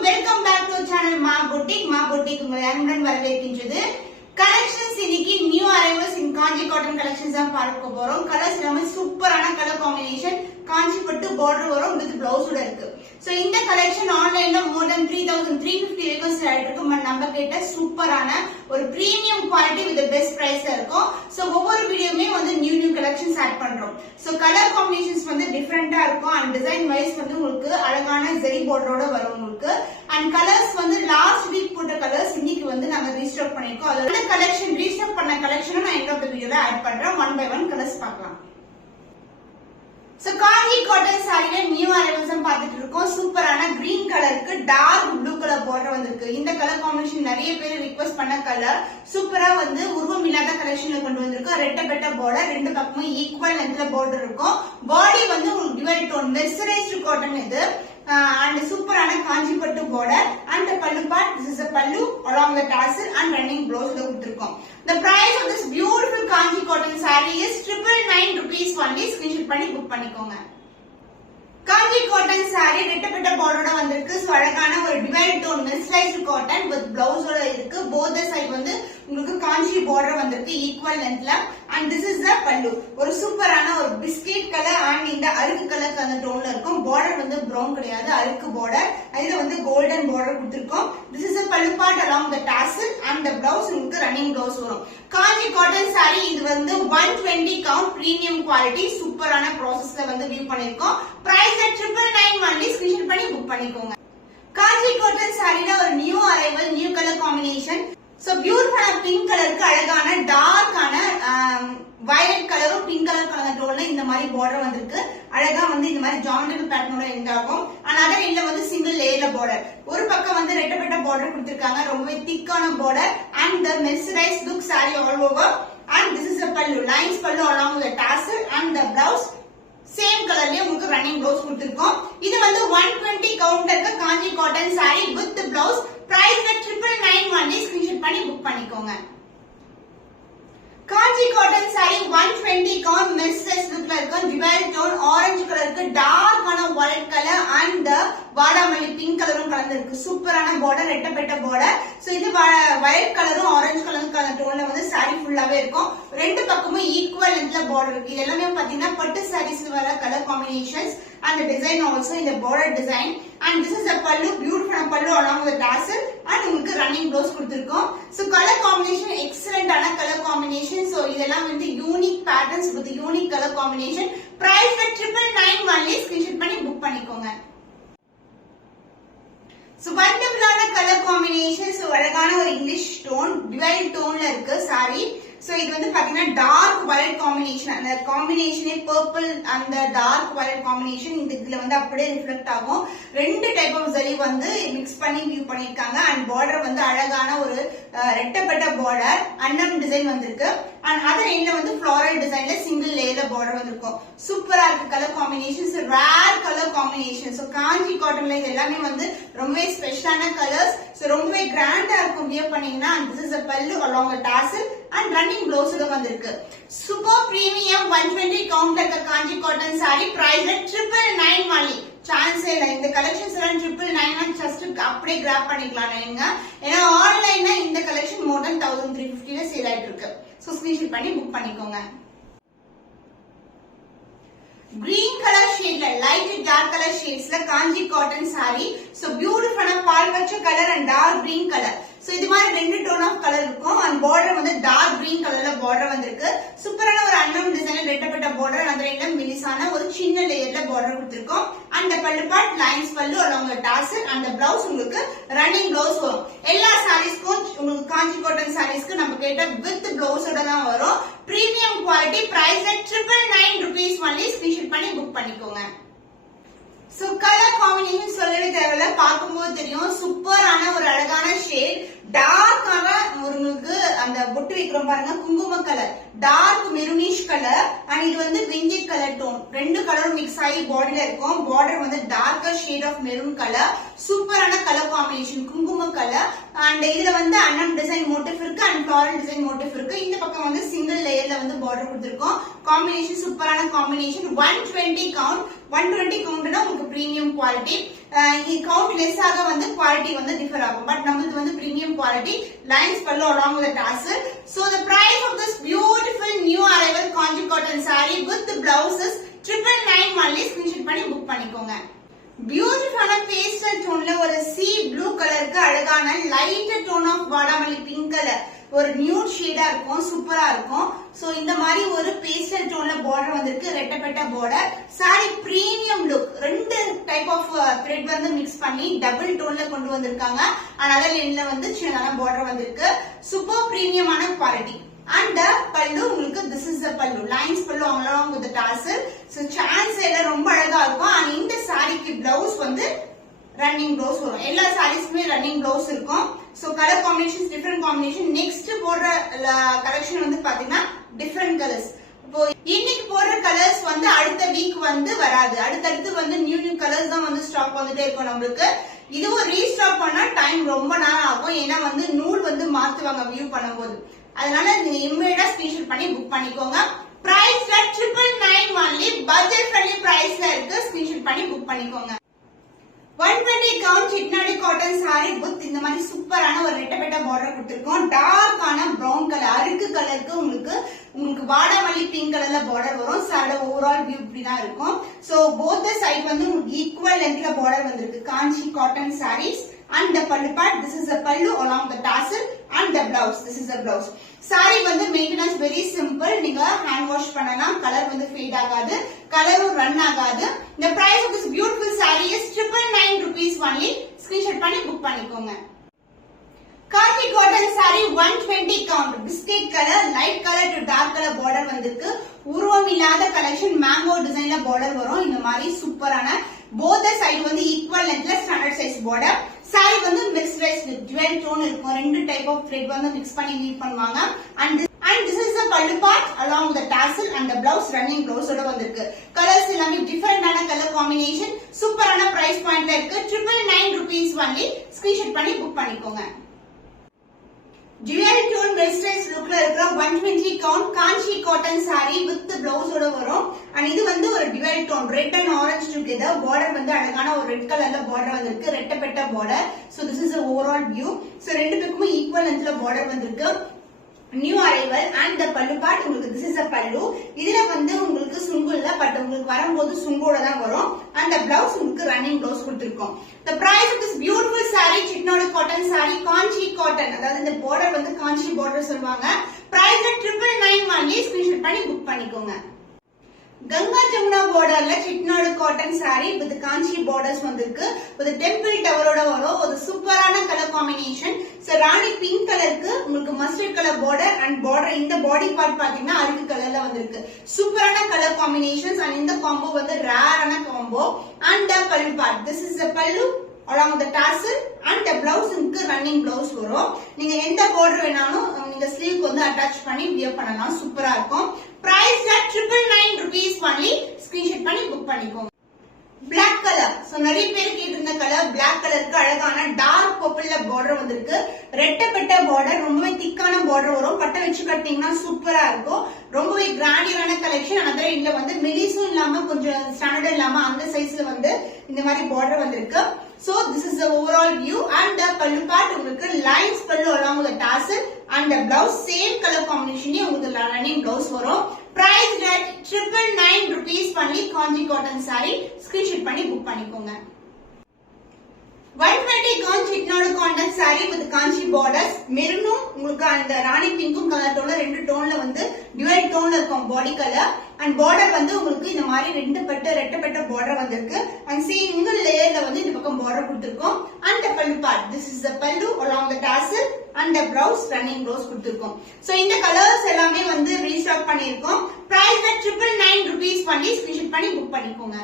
Welcome back to channel மா boutique உங்களை அன்புடன் வரவேற்கின்றது. கலெக்ஷன்ஸ் இன்னைக்கு நியூ அரைவல்ஸ் இன் காஞ்சி காட்டன் கலெக்ஷன்ஸ் தான் பார்க்க போறோம். கலர்ஸ் எல்லாமே சூப்பரான கலர் காம்பினேஷன், காஞ்சி பட்டு பார்டர் வரும் வித் பிளவுஸோட இருக்கு. சோ இந்த கலெக்ஷன் ஆன்லைன்ல மோர் தென் 3350 வரைக்கும் சேல் ஆயிட்டு இருக்கு. நம்ம கேட்ட சூப்பரான ஒரு பிரீமியம் குவாலிட்டி வித் பெஸ்ட் பிரைஸ்ல இருக்கும். சோ ஒவ்வொரு வீடியோமே வந்து நியூ கலெக்ஷன்ஸ் ஆட் பண்றோம். சோ கலர் காம்பினேஷன்ஸ் வந்து டிஃபரெண்டா இருக்கும் அண்ட் டிசைன் வைஸ் வந்து உங்களுக்கு அழகான ஜெரி பார்டரோட வரும் உங்களுக்கு. அண்ட் கலர்ஸ் வந்து லாஸ்ட் வீக் போட்ட கலர்ஸ் இன்னைக்கு வந்து நாங்க ரீஸ்டாக் பண்ணிருக்கோம். அதோட கலெக்ஷன் ரீஸ்டாக் பண்ண கலெக்ஷன் நான் எண்ட் ஆஃப் தி வீடியோல ஆட் பண்றேன். ஒன் பை ஒன் கலர்ஸ் பார்க்கலாம். சோ காஞ்சி காட்டன் சாரில நியூ அரைவல்ஸ் பார்த்துட்டு இருக்கோம். சூப்பரான கிரீன் கலருக்கு டார்க் ப்ளூ கலர் பார்டர் வந்திருக்கு. இந்த கலர் காம்பினேஷன் நிறைய பேர் ரிக்வெஸ்ட் பண்ண கலர். சூப்பரா வந்து உருவம் இல்லாத கலெக்ஷன்ல கொண்டு வந்திருக்கு. ரெட்டை பார்டர், ரெண்டு பக்கமும் ஈக்குவல் லென்த்ல பார்டர் இருக்கும். பாடி வந்து உங்களுக்கு டிவைட் டோன் மெர்சரைஸ்டு காட்டன் இது. And சூப்பரான காஞ்சி பட்டு border and the pallu part. This is a pallu along the tassel and running blouse கொடுத்திருக்கோம். The price of this beautiful Kanchi cotton saree is 999 rupees only. Screenshot பண்ணி book பண்ணிக்கோங்க. Kanchi cotton saree ரெட்டப்பட்ட பார்டரோட வந்திருக்கு. So அழகான ஒரு divide tone mercerised cotton with பிளவுஸோட இருக்கு. both the side வந்து உங்களுக்கு காஞ்சி border வந்திருக்கு equal லென்த்ல. and this is the pallu. ஒரு சூப்பரான ஒரு பிஸ்கட் கலர் and இந்த அருக்கு கலர் அந்த டோன்ல இருக்கும். border வந்து பிரவுன் கிடையாது, அருக்கு border. இதுல வந்து கோல்டன் border கொடுத்திருக்கோம். this is a pallu part along the tassel and the blouse உங்களுக்கு ரன்னிங் blouse வரும். காஞ்சி காட்டன் saree இது வந்து 120 count premium quality சூப்பரான ப்ராசஸ்ல வந்து வியூ பண்ணிருக்கோம். Price 999 only. ஸ்கிரீன்ஷாட் பண்ணி புக் பண்ணிக்கோங்க. காஞ்சி காட்டன் சாரில ஒரு new arrival, new colour combination. So பியூட்டிஃபுல்லான பிங்க் கலருக்கு அழகான டார்க்கான வயலட் கலரும் பிங்க் கலர் கலந்த டோன்ல இந்த மாதிரி பார்டர் வந்திருக்கு. அழகா வந்து இந்த மாதிரி ஜாமெட்ரிக்கல் பேட்டர்னோட எண்ட் ஆகும். அதர் எண்ட்ல வந்து சிங்கிள் லேயர்ல பார்டர். ஒரு பக்கம் வந்து ரெட்டப்பட்ட பார்டர் கொடுத்திருக்காங்க, ரொம்பவே திக்கான border. and the mesmerized look saree all over. and this is a pallu, lines pallu along with the tassel and the blouse same கலர்லயே உங்களுக்கு ரன்னிங் ப்ளவுஸ் கொடுத்திருக்கோம். இது வந்து 120 கவுண்ட் இருக்க Kanchi cotton saree with blouse. Price 999 only. Screenshot பண்ணி book பண்ணிக்கோங்க. Kanchi cotton saree 120 count mercerise லுக்ல இருக்கும். டிவைட் டோன் ஆரஞ்சு கலருக்கு டார்க்கான வயலட் கலர் and வாடாமல்லி பிங்க் கலரும் கலந்திருக்கு. சூப்பரான பார்டர், ரெட்டப்பட்ட பார்டர். சோ இது வயலட் கலரும் ஆரஞ்சு கலரும் கலந்த டோன்ல வந்து saree ஃபுல்லாவே இருக்கும். ரெண்டு பக்கமும் ஈக்குவல் லென்த்ல பார்டர் இருக்கு. இது எல்லாமே பாத்தீங்கன்னா பட்டு சாரீஸ்ல வர colour combinations and the design also in the border design. and this is a pallu, beautiful pallu along with tassel and உங்களுக்கு running blouse கொடுத்திருக்கோம். so color combination excellent ஆன color combination. so இதெல்லாம் வந்து unique patterns with unique color combination. price 999 only. screenshot பண்ணி book பண்ணிக்கோங்க. So வண்டர்ஃபுல்லான colour combination. So அழகான ஒரு இங்கிலீஷ் டோன், டிவைட் டோன்ல இருக்கு saree. சோ இது வந்து பாத்தீங்கன்னா டார்க் வயலட் காம்பினேஷன். அந்த காம்பினேஷனே பர்பிள் அந்த டார்க் வயலட் காம்பினேஷன் இந்த இதுல வந்து அப்படியே ரிஃப்ளெக்ட் ஆகும். ரெண்டு டைப் ஆஃப் ஜரி வந்து மிக்ஸ் பண்ணி வியூ பண்ணிருக்காங்க. அண்ட் பார்டர் வந்து அழகான ஒரு ரெட்டப்பட்ட பார்டர், அன்னம் டிசைன் வந்திருக்கு. அண்ட் அதர் எண்ட்ல வந்து ஃப்ளோரல் டிசைன்ல சிங்கிள் லேயர்ல பார்டர் வந்திருக்கும். சூப்பரா இருக்கு colour combinations, rare colour combination. So Kanchi காட்டன்ல இது எல்லாமே வந்து ரொம்பவே ஸ்பெஷலான கலர்ஸ். சோ ரொம்பவே கிராண்டா இருக்கும் வியர் பண்ணீங்கன்னா. and this is a pallu along the tassel and running blouse வந்திருக்கு. சூப்பர் பிரீமியம் 120 கவுண்ட் இருக்க Kanchi cotton saree. Price 999 only. Chance இல்ல. இந்த கலெக்ஷன்ஸ் எல்லாம் 999 ஜஸ்ட் அப்படியே கிராப் பண்ணிக்கலாம் நீங்க. ஏன்னா ஆன்லைன்ல இந்த கலெக்ஷன் மோர் தென் 1350ல சேல் ஆயிட்டு இருக்கு. சோ ஸ்கிரீன்ஷாட் பண்ணி புக் பண்ணிக்கோங்க. கிரீன் கலர் ஷேட்ல லைட் டார்க் கலர் ஷேட்ஸ்ல காஞ்சி காட்டன் saree. சோ பியூட்டிஃபுல்லான பால் பச்சை colour and dark green colour. So இது மாதிரி ரெண்டு டோன் ஆஃப் கலர் இருக்கும். அண்ட் பார்டர் வந்து டார்க் கிரீன் கலர்ல பார்டர் வந்திருக்கு. சூப்பரான ஒரு அன்னம் டிசைன், ரெட்டப்பட்ட பார்டர். அந்த ரெண்டுல மிலிசான ஒரு சின்ன லேயர்ல பார்டர் கொடுத்திருக்கோம். அந்த பல்லு பார்ட் லைன்ஸ் பல்லு along the tassel and the blouse உங்களுக்கு ரன்னிங் blouse வரும். எல்லா சாரீஸ்க்கும் உங்களுக்கு காஞ்சி காட்டன் சாரீஸ்க்கு நம்ம கேட்ட வித் பிளவுஸோட தான் வரும். Premium quality. Price 999 rupees only. Screenshot பண்ணி புக் பண்ணிக்கோங்க. சோ கலர் காம்பினேஷன் சொல்லவே தேவையில்ல, பார்க்கும்போது தெரியும். சூப்பரான ஒரு அழகான ஷேட், டார்க்கான உங்களுக்கு அந்த பொட்டு வைக்கிறோம் பாருங்க, குங்கும colour, dark maroonish colour. And இது வந்து விஞ்சி கலர் டோன். ரெண்டு கலரும் மிக்ஸ் ஆகி பாடியில இருக்கும். பார்டர் வந்து டார்க்கா ஷேட் ஆஃப் மெரூன் கலர். சூப்பரான கலர் காம்பினேஷன், குங்கும கலர். அண்ட் இதுல வந்து அன்னம் டிசைன் மோட்டிவ் இருக்கு அண்ட் ஃபிளாரல் டிசைன் மோட்டிவ் இருக்கு. இந்த பக்கம் வந்து சிங்கிள் லேயர்ல வந்து பார்டர் கொடுத்திருக்கோம். காம்பினேஷன் சூப்பரான காம்பினேஷன். 120 கவுண்ட். 120 கவுண்ட்னா உங்களுக்கு பிரீமியம் குவாலிட்டி. கவுண்ட் லெஸ் ஆக வந்து குவாலிட்டி வந்து டிஃபர் ஆகும். பட் நமக்கு வந்து பிரீமியம் குவாலிட்டி. லைன்ஸ் பல்லு along with the tassel. So the price of this beautiful new arrival kanji cotton saree with the blouse is 999 only. Screenshot பண்ணி book பண்ணிக்கோங்க. பியூட்டிஃபுல்லான பேஸ்டல் டோன்ல ஒரு சி ப்ளூ கலருக்கு அழகான லைட் டோன் ஆஃப் வாடாமல்லி pink colour ஒரு நியூட் ஷேடா இருக்கும். சூப்பரா இருக்கும். சோ இந்த மாதிரி ஒரு பேஸ்டல் டோன்ல பார்டர் வந்திருக்கு. ரெட்டப்பட்ட பார்டர். Sari premium look. ரெண்டு டைப் ஆஃப் த்ரெட் வந்து மிக்ஸ் பண்ணி டபுள் டோன்ல கொண்டு வந்திருக்காங்க. அதர் எண்ட்ல வந்து சின்னதான பார்டர் வந்திருக்கு. சூப்பர் பிரீமியமான குவாலிட்டி. And the pallu உங்களுக்கு this is the pallu. Lines pallu along with the tassel. So chance எல்லாம் ரொம்ப அழகா இருக்கும். and இந்த சாரிக்கு blouse வந்து ரன்னிங் blouse வரும். எல்லா சாரீஸ்க்குமே ரன்னிங் blouse இருக்கும். So color combinations different combination. next போடுற கலெக்ஷன் வந்து பாத்தீங்கன்னா different colors. இப்போ இன்னைக்கு போடுற கலர்ஸ் வந்து அடுத்த வீக் வந்து வராது. அடுத்தடுத்து வந்து நியூ கலர்ஸ் தான் வந்து ஸ்டாக் வந்துட்டே இருக்கும் நம்மளுக்கு. இதுவும் ரீஸ்டாக் பண்ணா டைம் ரொம்ப நேரம் ஆகும். ஏன்னா வந்து நூல் வந்து மாத்துவாங்க வியூ பண்ணும்போது. அதனால நீங்க இமிடியேட்டா ஸ்கிரீன்ஷாட் பண்ணி புக் பண்ணிக்கோங்க. Price 999 only. பட்ஜெட் ஃப்ரெண்ட்லி பிரைஸ்ல இருக்கு. ஸ்கிரீன்ஷாட் பண்ணி புக் பண்ணிக்கோங்க. 120 கவுண்ட் சிட்நாடி காட்டன் சாரி வித் இந்த மாதிரி சூப்பரான ஒரு ரெட்டப்பட்ட பார்டர் கொடுத்திருக்கோம். டார்க்கான பிரவுன் கலர் அருக்கு கலருக்கு உங்களுக்கு வாடாமல்லி பிங்க் கலர்ல பார்டர் வரும். சாரோட ஓவரால் வியூ இப்படிதான் இருக்கும். சோ போத் சைட் வந்து உங்களுக்கு ஈக்குவல் லென்த்ல பார்டர் வந்திருக்கு. Kanchi cotton sarees. And the pallu part, this is the pallu along the tassel and the blouse. This is the blouse. Saree வந்து maintenance very simple. நீங்க hand wash பண்ணலாம். Colour வந்து fade ஆகாது. கலரும் run ஆகாது. The price of this beautiful saree is 999 rupees only. Screenshot பண்ணி book பண்ணிக்கோங்க. Kanchi cotton sari 120 count. Biscuit colour light colour to dark colour border வந்திருக்கு. உருவம் இல்லாத கலெக்ஷன் மேங்கோ டிசைன்ல பார்டர் வரும். இந்த மாதிரி சூப்பரான போத் சைடு வந்து ஈக்குவல் லென்த்ல ஸ்டாண்டர்ட் சைஸ் பார்டர். சாரி வந்து mixed rice with dual tone இருக்கும். ரெண்டு டைப் ஆஃப் த்ரெட் வந்து மிக்ஸ் பண்ணி வீவ் பண்ணுவாங்க. and this is the pallu part along with the tassel and the blouse running blouse ஓட வந்திருக்கு. கலர்ஸ் எல்லாமே டிஃபரெண்டான கலர் காம்பினேஷன். சூப்பரான பிரைஸ் பாயிண்ட்ல இருக்கு. 999 rupees only. ஸ்கிரீன்ஷாட் பண்ணி புக் பண்ணிக்கோங்க. Dual tone versatile lookல இருக்கிற 120 count Kanchi cotton saree with blouse ஓட வரும். and இது வந்து ஒரு dual tone red and orange together. border வந்து அழகான ஒரு ரெட் கலர்ல border வந்திருக்கு. ரெட்டப்பட்ட border. so this is the overall view. so ரெண்டு பக்கமும் ஈக்குவல் லென்த்ல border வந்திருக்கு. New arrival and the pallu part உங்களுக்கு this is a pallu. இதுல வந்து உங்களுக்கு சுங்கு இல்ல பட் உங்களுக்கு வரும்போது சுங்கோட தான் வரும். and the blouse உங்களுக்கு ரன்னிங் blouse கொடுத்திருக்கோம். the price of this beautiful saree chittnadu cotton saree Kanchi cotton அதாவது இந்த border வந்து காஞ்சி border சொல்வாங்க. price 999 only. ஸ்கிரீன்ஷாட் பண்ணி புக் பண்ணிக்கோங்க. கங்கா ஜமுனா பார்டர்ல Chettinad cotton sari with Kanchi borders வந்திருக்கு. ஒரு டெம்பிள் டவரோட வரும். ஒரு சூப்பரான colour combination. So rani pink கலருக்கு உங்களுக்கு mustard colour border and border இந்த பாடி பார்ட் பாத்தீங்கன்னா அருக்கு கலர்ல வந்திருக்கு. சூப்பரான கலர் காம்பினேஷன்ஸ் அண்ட் இந்த காம்போ வந்து ரேரான காம்போ. and the pallu part, this is the pallu along with the tassel and the blouse உங்களுக்கு ரன்னிங் blouse வரும். நீங்க எந்த பார்டர் வேணாலும் நீங்க ஸ்லீவ் வந்து அட்டாச் பண்ணி வியர் பண்ணலாம். சூப்பரா இருக்கும். price 999 rupees only. ஸ்கிரீன்ஷாட் பண்ணி புக் பண்ணிக்கோங்க. Black color. சோ நிறைய பேர் கேட்டிருந்த கலர் Black கலருக்கு அழகான டார்க் பர்பிள்ல பார்டர் வந்திருக்கு. ரெட்டப்பட்ட பார்டர் ரொம்பவே திக்கான பார்டர் வரும். பட்டை வச்சு கட்டிங்கன்னா சூப்பரா இருக்கும். ரொம்பவே கிராண்டியரான கலெக்ஷன். அதே இதுல வந்து மெலிசும் இல்லாம கொஞ்சம் ஸ்டாண்டர்ட் இல்லாம அந்த சைஸ்ல வந்து இந்த மாதிரி பார்டர் வந்திருக்கு. So this is the overall view and the pallu part உங்களுக்கு lines pallu along with the tassel and the blouse same color combination உங்களுக்கு running blouse வரும். price at 999 rupees only. Kanchi cotton saree. Screenshot பண்ணி book பண்ணிக்கோங்க. 120 count Chettinad cotton saree with Kanchi borders. மெரூனும் உங்களுக்கு அந்த ராணி பிங்க்கும் colour டோன்ல ரெண்டு டோன்ல வந்து dual டோன்ல இருக்கும் பாடி கலர். and border வந்து உங்களுக்கு இந்த மாதிரி ரெட்டப்பட்ட border வந்திருக்கு. and single layerல வந்து இந்த பக்கம் border கொடுத்திருக்கோம். and the pallu part, this is the pallu along the tassel and the blouse running blouse கொடுத்திருக்கோம். so இந்த கலர்ஸ் எல்லாமே வந்து ரீஸ்டாக் பண்ணிருக்கோம். price at 999 rupees only. Screenshot பண்ணி புக் பண்ணிக்கோங்க.